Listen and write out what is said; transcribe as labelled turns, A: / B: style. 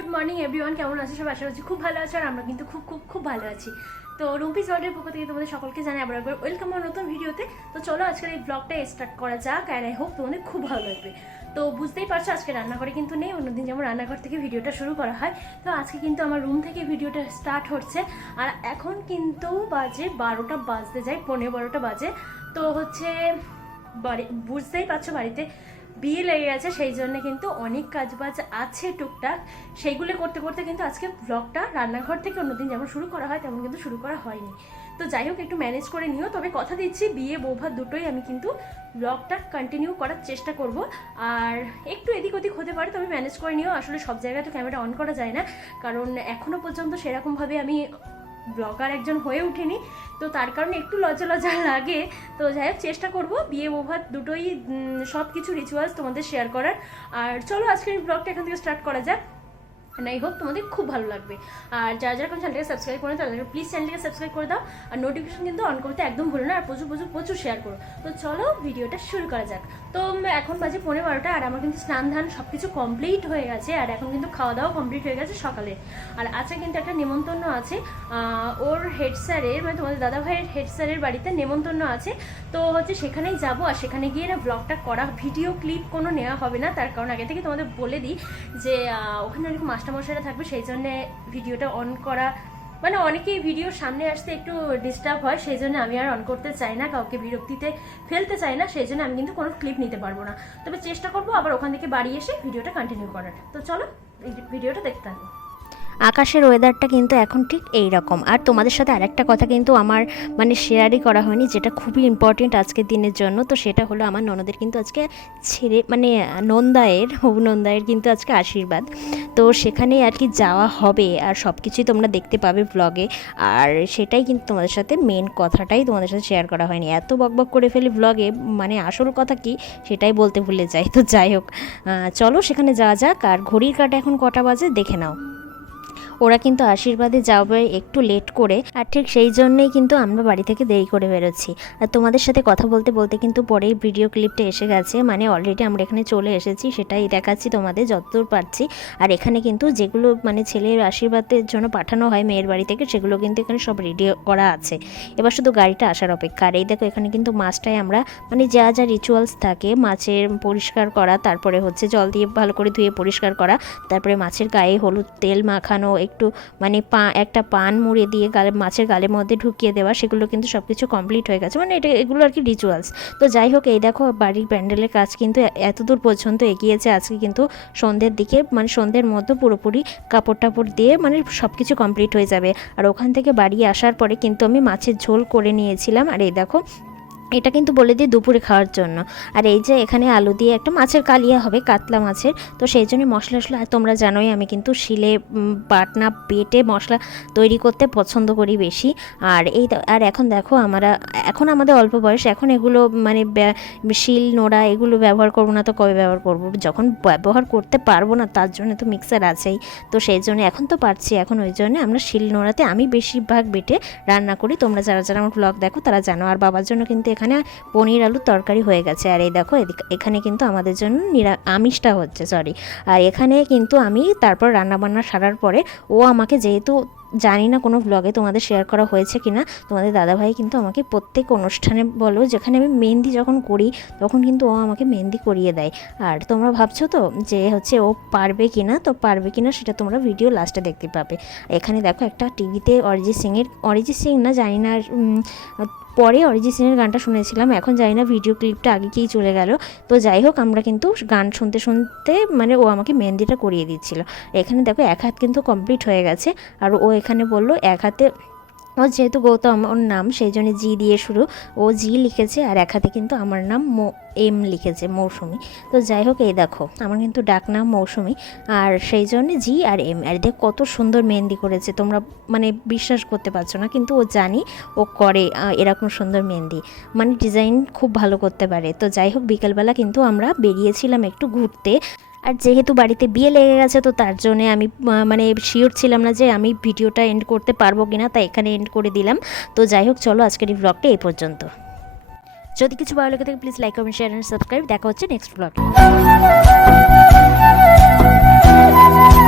A: Good morning everyone, কেমন আছে? সব আশা করছি খুব ভালো আছে আর আমরা কিন্তু খুব খুব খুব ভালো আছি। তো রুম্পিস ওয়ার্ল্ডের পক্ষ থেকে তোমাদের সকলকে জানাই আবার একবার ওয়েলকাম আমার নতুন ভিডিওতে তো চলো আজকের এই ব্লগটা স্টার্ট করা যাক অ্যান্ড আই হোপ তোমাদের খুব ভালো লাগবে। তো বুঝতেই পারছ আজকে রান্নাঘরে কিন্তু নেই, অন্যদিন যেমন রান্নাঘর থেকে ভিডিওটা শুরু করা হয়। তো আজকে কিন্তু আমার রুম থেকে ভিডিওটা স্টার্ট হচ্ছে আর এখন কিন্তু বাজে বারোটা বাজতে যায় পনেরো বারোটা বাজে। তো হচ্ছে বাড়ি, বুঝতেই পারছ বাড়িতে বিয়ে লেগে গেছে, সেই জন্য কিন্তু অনেক কাজবাজ আছে টুকটাক। সেইগুলো করতে করতে কিন্তু আজকে ব্লগটা রান্নাঘর থেকে অন্যদিন যেমন শুরু করা হয়, তেমন কিন্তু শুরু করা হয়নি। তো যাই হোক, একটু ম্যানেজ করে নিও। তবে কথা দিচ্ছি, বিয়ে বৌভাত দুটোই আমি কিন্তু ব্লগটা কন্টিনিউ করার চেষ্টা করব। আর একটু এদিক ওদিক হতে পারে, তবে ম্যানেজ করে নিও। আসলে সব জায়গায় তো ক্যামেরা অন করা যায় না। কারণ এখনও পর্যন্ত সেরকমভাবে আমি ব্লগার একজন হয়ে উঠেনি তো তার কারণে একটু লজ্জা লজ্জা লাগে। তো যাই হোক, চেষ্টা করব, বিয়ে ওভার দুটোই সব কিছু রিচুয়ালস তোমাদের শেয়ার করার। আর চলো, আজকের ব্লগটা এখান থেকে স্টার্ট করা যাক। আই হোপ তোমাদের খুব ভালো লাগবে। আর যারা যারা কোনো চ্যানেলটাকে সাবস্ক্রাইব করে তাদেরকে প্লিজ চ্যানেলটাকে সাবস্ক্রাইব করে দাও। আর নোটিফিকেশন কিন্তু অন করতে একদম ভুলো না, আর প্রচুর প্রচুর প্রচুর শেয়ার করো। তো চলো ভিডিওটা শুরু করা যাক। তো এখন বাজে পনেরো বারোটা, আর আমার কিন্তু স্নান ধান সব কিছু কমপ্লিট হয়ে গেছে, আর এখন কিন্তু খাওয়া দাওয়া কমপ্লিট হয়ে গেছে সকালে। আর আজকে কিন্তু একটা নেমন্তন্ন আছে। ওর হেড স্যারের মানে তোমাদের দাদা ভাইয়ের হেড স্যারের বাড়িতে নেমন্তন্ন আছে। তো হচ্ছে সেখানেই যাব, আর সেখানে গিয়ে না ব্লগটা করা ভিডিও ক্লিপ কোনো নেওয়া হবে না। তার কারণ আগে থেকে তোমাদের বলে দিই যে ওখানে অনেক মাস্টারমশাইরা থাকবে, সেই জন্যে ভিডিওটা অন করা। মানে অনেকেই ভিডিওর সামনে আসতে একটু ডিস্টার্ব হয়, সেই জন্য আমি আর অন করতে চাই না, কাউকে বিরক্তিতে ফেলতে চাই না, সেই জন্য আমি কিন্তু কোনো ক্লিপ নিতে পারব না। তবে চেষ্টা করব আবার ওখান থেকে বাড়ি এসে ভিডিওটা কন্টিনিউ করার। তো চলো ভিডিওটা দেখতে থাকো।
B: আকাশের ওয়েদারটা কিন্তু এখন ঠিক এই রকম আর তোমাদের সাথে আরেকটা কথা কিন্তু আমার মানে শেয়ারই করা হয়নি, যেটা খুবই ইম্পর্টেন্ট আজকের দিনের জন্য। তো সেটা হলো আমার ননদের কিন্তু আজকে ছেড়ে মানে নন্দায়ের নন্দায়ের কিন্তু আজকে আশীর্বাদ। তো সেখানে আর কি যাওয়া হবে, আর সব কিছুই তোমরা দেখতে পাবে ব্লগে আর সেটাই কিন্তু তোমাদের সাথে মেন কথাটাই তোমাদের সাথে শেয়ার করা হয়নি। এত বকবক করে ফেলি ব্লগে মানে আসল কথা কি সেটাই বলতে ভুলে যাই। তো যাই হোক চলো সেখানে যাওয়া যাক। আর ঘড়ির কাটা এখন কটা বাজে? দেখে নাও। ওরা কিন্তু আশীর্বাদে যাবে একটু লেট করে, আর ঠিক সেই জন্যই কিন্তু আমরা বাড়ি থেকে দেরি করে বেরোচ্ছি। আর তোমাদের সাথে কথা বলতে বলতে কিন্তু পরেই ভিডিও ক্লিপটা এসে গেছে মানে অলরেডি আমরা এখানে চলে এসেছি, সেটাই দেখাচ্ছি তোমাদের যতদূর পারছি। আর এখানে কিন্তু যেগুলো মানে ছেলের আশীর্বাদের জন্য পাঠানো হয় মেয়ের বাড়ি থেকে, সেগুলো কিন্তু এখানে সব রেডি করা আছে। এবার শুধু গাড়িটা আসার অপেক্ষা, আর এই দেখো এখানে কিন্তু মাছটাই আমরা মানে যা যা রিচুয়ালস থাকে, মাছের পরিষ্কার করা, তারপরে হচ্ছে জল দিয়ে ভালো করে ধুয়ে পরিষ্কার করা, তারপরে মাছের গায়ে হলুদ তেল মাখানো একটু মানে পা, একটা পান মুড়ে দিয়ে গালে, মাছের গালের মধ্যে ঢুকিয়ে দেওয়া, সেগুলো কিন্তু সব কিছু কমপ্লিট হয়ে গেছে। মানে এটা, এগুলো আর কি রিচুয়ালস তো যাই হোক, এই দেখো বাড়ির প্যান্ডেলের কাজ কিন্তু এত দূর পর্যন্ত এগিয়েছে। আজকে কিন্তু সন্ধ্যের দিকে মানে সন্ধ্যের মধ্যে পুরোপুরি কাপড় টাপড় দিয়ে মানে সব কিছু কমপ্লিট হয়ে যাবে। আর ওখান থেকে বাড়ি আসার পরে কিন্তু আমি মাছের ঝোল করে নিয়েছিলাম। আর এই দেখো এটা কিন্তু বলে দিই দুপুরে খাওয়ার জন্য। আর এই যে এখানে আলু দিয়ে একটা মাছের কালিয়া হবে, কাতলা মাছের। তো সেই জন্য মশলা টশলা, আর তোমরা জানোই আমি কিন্তু শিলে বাটনা, বেটে মশলা তৈরি করতে পছন্দ করি বেশি। আর এই আর এখন দেখো আমরা, এখন আমাদের অল্প বয়স, এখন এগুলো মানে শিল, নোড়া এগুলো ব্যবহার করব না তো কবে ব্যবহার করব? যখন ব্যবহার করতে পারব না, তার জন্য তো মিক্সার আছেই। তো সেই জন্য এখন তো পারছি, এখন ওই জন্য আমরা শিল, নোড়াতে আমি বেশিরভাগ বেটে রান্না করি। তোমরা যারা যারা আমার ব্লগ দেখো তারা জানো। আর বাবার জন্য কিন্তু এখানে পনির আলুর তরকারি হয়ে গেছে। আর এই দেখো এখানে কিন্তু আমাদের জন্য নিরা, আমিষটা হচ্ছে সরি আর এখানে কিন্তু আমি তারপর রান্নাবান্না সারার পরে ও আমাকে যেহেতু জানি না কোনো ব্লগে তোমাদের শেয়ার করা হয়েছে কিনা, তোমাদের দাদাভাই কিন্তু আমাকে প্রত্যেক অনুষ্ঠানে বলো, যেখানে আমি মেহেন্দি যখন করি, তখন কিন্তু ও আমাকে মেহেন্দি করিয়ে দেয়। আর তোমরা ভাবছ তো যে হচ্ছে ও পারবে কিনা? তো পারবে কিনা সেটা তোমরা ভিডিও লাস্টে দেখতে পাবে। এখানে দেখো একটা টিভিতে অরিজিৎ সিংয়ের, অরিজিৎ সিং না, জানি না পরে অরিজিৎ সিংয়ের গানটা শুনেছিলাম, এখন জানি না ভিডিও ক্লিপটা আগে গিয়েই চলে গেল। তো যাই হোক, আমরা কিন্তু গান শুনতে শুনতে মানে ও আমাকে মেহেন্দিটা করিয়ে দিচ্ছিল। এখানে দেখো এক হাত কিন্তু কমপ্লিট হয়ে গেছে, আর ও এখানে বলল, এক হাতে ও যেহেতু গৌতম, ওর নাম, সেই জন্য জি দিয়ে শুরু। ও জি লিখেছে আর এক হাতে কিন্তু আমার নাম মো, এম লিখেছে, মৌসুমি। তো যাই হোক, এই দেখো, আমার কিন্তু ডাক নাম মৌসুমি। আর সেই জন্য জি আর এম। আর দেখ কত সুন্দর মেহেন্দি করেছে, তোমরা মানে বিশ্বাস করতে পারছ না, কিন্তু ও জানি ও করে এরকম সুন্দর মেহেন্দি। মানে ডিজাইন খুব ভালো করতে পারে। তো যাই হোক, বিকেলবেলা কিন্তু আমরা বেরিয়েছিলাম একটু ঘুরতে। আর যেহেতু বাড়িতে বিয়ে লেগে গেছে, তো তার জন্যে আমি মানে শিওর ছিলাম না যে আমি ভিডিওটা এন্ড করতে পারব কি না তাই এখানে এন্ড করে দিলাম। তো যাই হোক, চলো আজকের এই ব্লগটা এই পর্যন্ত। যদি কিছু ভালো লেগে থাকে please like comment share and subscribe দেখা হচ্ছে নেক্সট ব্লগে